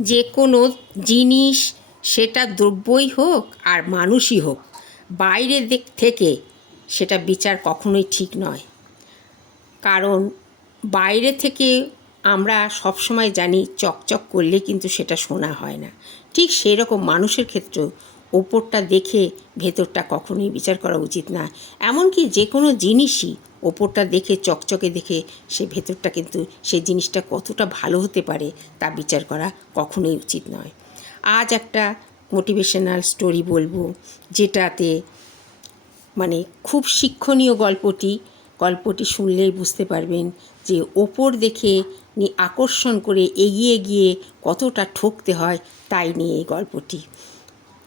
যে কোনো জিনিস, সেটা দ্রব্যই হোক আর মানুষই হোক, বাইরে দিক থেকে সেটা বিচার কখনোই ঠিক নয়। কারণ বাইরে থেকে আমরা সবসময় জানি চকচক করলে কিন্তু সেটা শোনা হয় না। ঠিক সেই রকম মানুষের ক্ষেত্রেও ওপরটা দেখে ভেতরটা কখনোই বিচার করা উচিত না। এমনকি যে কোনো জিনিসই ওপরটা দেখে, চকচকে দেখে সে ভেতরটা কিন্তু সেই জিনিসটা কতটা ভালো হতে পারে তা বিচার করা কখনোই উচিত নয়। আজ একটা মোটিভেশনাল স্টোরি বলব, যেটাতে মানে খুব শিক্ষণীয় গল্পটি গল্পটি শুনলেই বুঝতে পারবেন যে ওপর দেখে আকর্ষণ করে এগিয়ে গিয়ে কতটা ঠকতে হয় তাই নিয়ে এই গল্পটি।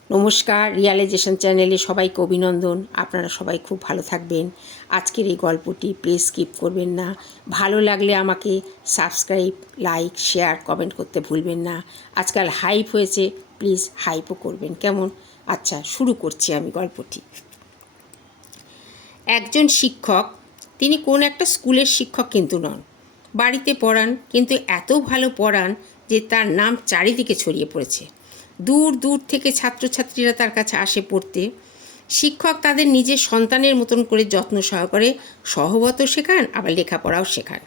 নমস্কার রিয়ালাইজেশন চ্যানেলে সবাইকে অভিনন্দন। আপনারা সবাই খুব ভালো থাকবেন। আজকের এই গল্পটি প্লিজ স্কিপ করবেন না। ভালো লাগলে আমাকে সাবস্ক্রাইব, লাইক, শেয়ার, কমেন্ট করতে ভুলবেন না। আজকাল হাইপ হয়েছে, প্লিজ হাইপও করবেন। কেমন? আচ্ছা শুরু করছি আমি গল্পটি। একজন শিক্ষক, তিনি কোন একটা স্কুলের শিক্ষক কিন্তু নন। বাড়িতে পড়ান, কিন্তু এত ভালো পড়ান যে তার নাম চারিদিকে ছড়িয়ে পড়েছে। দূর দূর থেকে ছাত্রছাত্রীরা তার কাছে আসে পড়তে। শিক্ষক তাদের নিজের সন্তানের মতন করে যত্ন সহকারে সহবত শেখান, আবার লেখাপড়াও শেখান।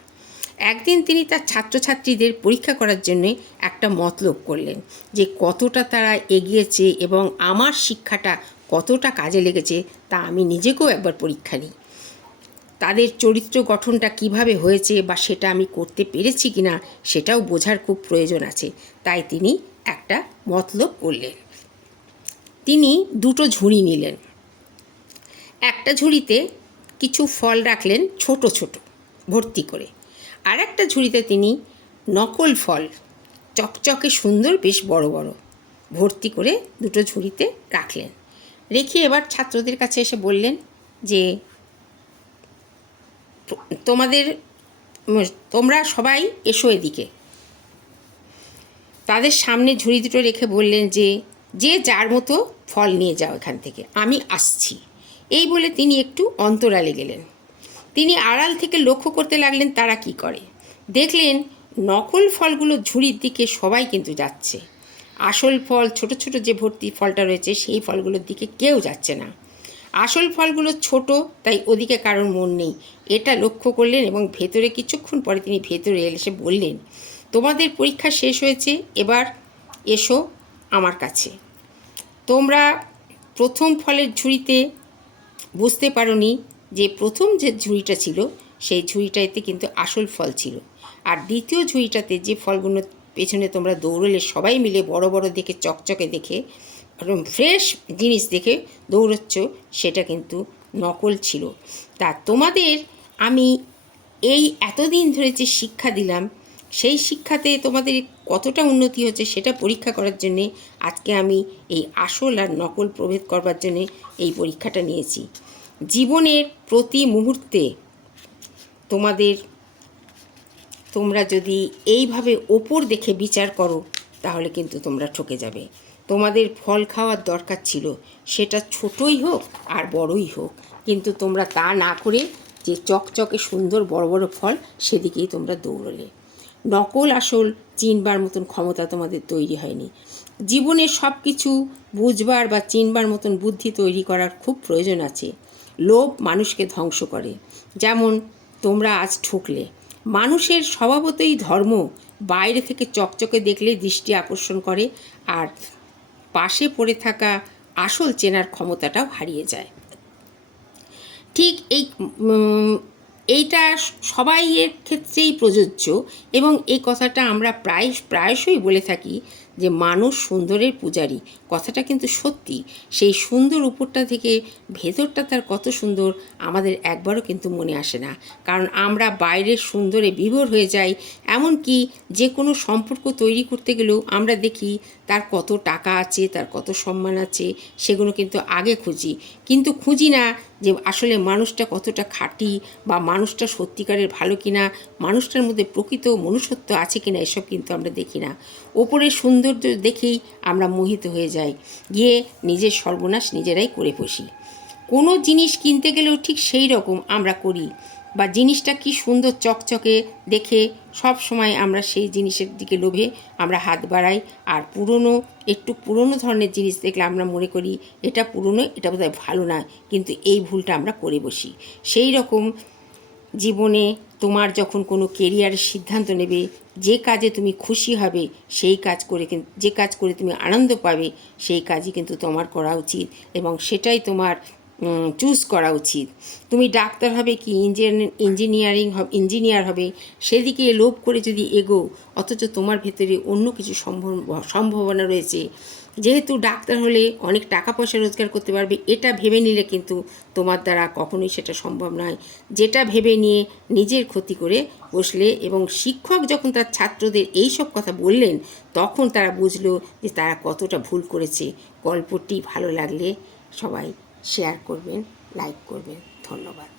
একদিন তিনি তার ছাত্রছাত্রীদের পরীক্ষা করার জন্য একটা মতলব করলেন যে, কতটা তারা এগিয়েছে এবং আমার শিক্ষাটা কতটা কাজে লেগেছে তা আমি নিজেকেও একবার পরীক্ষা নিই। তাদের চরিত্র গঠনটা কীভাবে হয়েছে বা সেটা আমি করতে পেরেছি কিনা সেটাও বোঝার খুব প্রয়োজন আছে। তাই তিনি একটা মতলব করলেন। তিনি দুটো ঝুড়ি নিলেন। একটা ঝুড়িতে কিছু ফল রাখলেন ছোট ছোট, ভর্তি করে। আর একটা ঝুড়িতে তিনি নকল ফল, চকচকে সুন্দর, বেশ বড় বড়, ভর্তি করে দুটো ঝুড়িতে রাখলেন। রেখে এবার ছাত্রদের কাছে এসে বললেন যে তোমাদের, তোমরা সবাই এসো এদিকে। তাদের সামনে ঝুড়ি দুটো রেখে বললেন যে যে যার মতো ফল নিয়ে যাও এখান থেকে, আমি আসছি। এই বলে তিনি একটু অন্তরালে গেলেন। তিনি আড়াল থেকে লক্ষ্য করতে লাগলেন তারা কি করে। দেখলেন নকল ফলগুলো ঝুড়ির দিকে সবাই কিন্তু যাচ্ছে। আসল ফল, ছোট ছোট যে ভর্তি ফলটা রয়েছে, সেই ফলগুলোর দিকে কেউ যাচ্ছে না। আসল ফলগুলো ছোট, তাই ওদিকে কারোর মন নেই। এটা লক্ষ্য করলেন এবং ভেতরে কিছুক্ষণ পরে তিনি ভেতরে এলে এসে বললেন তোমাদের পরীক্ষা শেষ হয়েছে, এবার এসো আমার কাছে। তোমরা প্রথম ফলের ঝুড়িতে বুঝতে পারোনি যে প্রথম যে ঝুড়িটা ছিল, সেই ঝুড়িটাতে কিন্তু আসল ফল ছিল। আর দ্বিতীয় ঝুড়িটাতে যে ফলগুলো পেছনে তোমরা দৌড়লে, সবাই মিলে বড় বড় দেখে, চকচকে দেখে ফ্রেশ জিনিস দেখে দৌড়চ্ছ, সেটা কিন্তু নকল ছিল। তা তোমাদের আমি এই এতদিন ধরে যে শিক্ষা দিলাম সেই শিক্ষাতে তোমাদের কতটা উন্নতি হচ্ছে সেটা পরীক্ষা করার জন্যে আজকে আমি এই আসল আর নকল প্রভেদ করবার জন্যে এই পরীক্ষাটা নিয়েছি। জীবনের প্রতি মুহূর্তে তোমাদের তোমরা যদি এইভাবে ওপর দেখে বিচার করো, তাহলে কিন্তু তোমরা ঠকে যাবে। তোমাদের ফল খাওয়ার দরকার ছিল, সেটা ছোটই হোক আর বড়ই হোক, কিন্তু তোমরা তা না করে যে চকচকে সুন্দর বড় বড় ফল সেদিকেই তোমরা দৌড়লে। নকল আসল চিনবার মতন ক্ষমতা তোমাদের তৈরি হয়নি। জীবনে সব কিছু বুঝবার বা চিনবার মতন বুদ্ধি তৈরি করার খুব প্রয়োজন আছে। লোভ মানুষকে ধ্বংস করে। যেমন তোমরা আজ ঠুকলে। মানুষের স্বভাবতই ধর্ম বাইরে থেকে চকচকে দেখলে দৃষ্টি আকর্ষণ করে আর পাশে পড়ে থাকা আসল চেনার ক্ষমতাটাও হারিয়ে যায়। ঠিক এই এইটা সবাইয়ের ক্ষেত্রেই প্রযোজ্য এবং এই কথাটা আমরা প্রায় প্রায়শই বলে থাকি যে মানুষ সুন্দরের পূজারী, কথাটা কিন্তু সত্যি। সেই সুন্দর উপরটা থেকে ভেতরটা তার কত সুন্দর, আমাদের একবারও কিন্তু মনে আসে না। কারণ আমরা বাইরের সুন্দরে বিভোর হয়ে যাই, এমনকি যে কোনো সম্পর্ক তৈরি করতে গেলেও আমরা দেখি তার কত টাকা আছে, তার কত সম্মান আছে, সেগুলো কিন্তু আগে খুঁজি। কিন্তু খুঁজি না যে আসলে মানুষটা কতটা খাঁটি বা মানুষটা সত্যিকারের ভালো কিনা, মানুষটার মধ্যে প্রকৃত মনুষ্যত্ব আছে কিনা, এসব কিন্তু আমরা দেখি না। ওপরের সৌন্দর্য দেখেই আমরা মোহিত হয়ে যাই। গিয়ে নিজের সর্বনাশ নিজেরাই করে বসি। কোনো জিনিস কিনতে গেলেও ঠিক সেই রকম আমরা করি বা জিনিসটা কি সুন্দর চকচকে দেখে সব সময় আমরা সেই জিনিসের দিকে লোভে আমরা হাত বাড়াই। আর পুরনো, একটু পুরনো ধরনের জিনিস দেখলে আমরা মনে করি এটা পুরনো, এটা বোধহয় ভালো না। কিন্তু এই ভুলটা আমরা করে বসি। সেই রকম জীবনে তোমার যখন কোনো কেরিয়ারের সিদ্ধান্ত নেবে যে কাজে তুমি খুশি হবে, সেই কাজ করে যে কাজ করে তুমি আনন্দ পাবে, সেই কাজই কিন্তু তোমার করা উচিত এবং সেটাই তোমার চুজ করা উচিত। তুমি ডাক্তার হবে কি ইঞ্জিনিয়ার ইঞ্জিনিয়ারিং হবে ইঞ্জিনিয়ার হবে, সেদিকে লোভ করে যদি এগো, অথচ তোমার ভেতরে অন্য কিছু সম্ভব, সম্ভাবনা রয়েছে। যেহেতু ডাক্তার হলে অনেক টাকা পয়সা রোজগার করতে পারবে, এটা ভেবে নিলে কিন্তু তোমার দ্বারা কখনোই সেটা সম্ভব নয়। যেটা ভেবে নিয়ে নিজের ক্ষতি করে বসলে এবং শিক্ষক যখন তার ছাত্রদের এই সব কথা বললেন, তখন তারা বুঝলো যে তারা কতটা ভুল করেছে। গল্পটি ভালো লাগলে সবাই শেয়ার করবেন লাইক করবেন। ধন্যবাদ।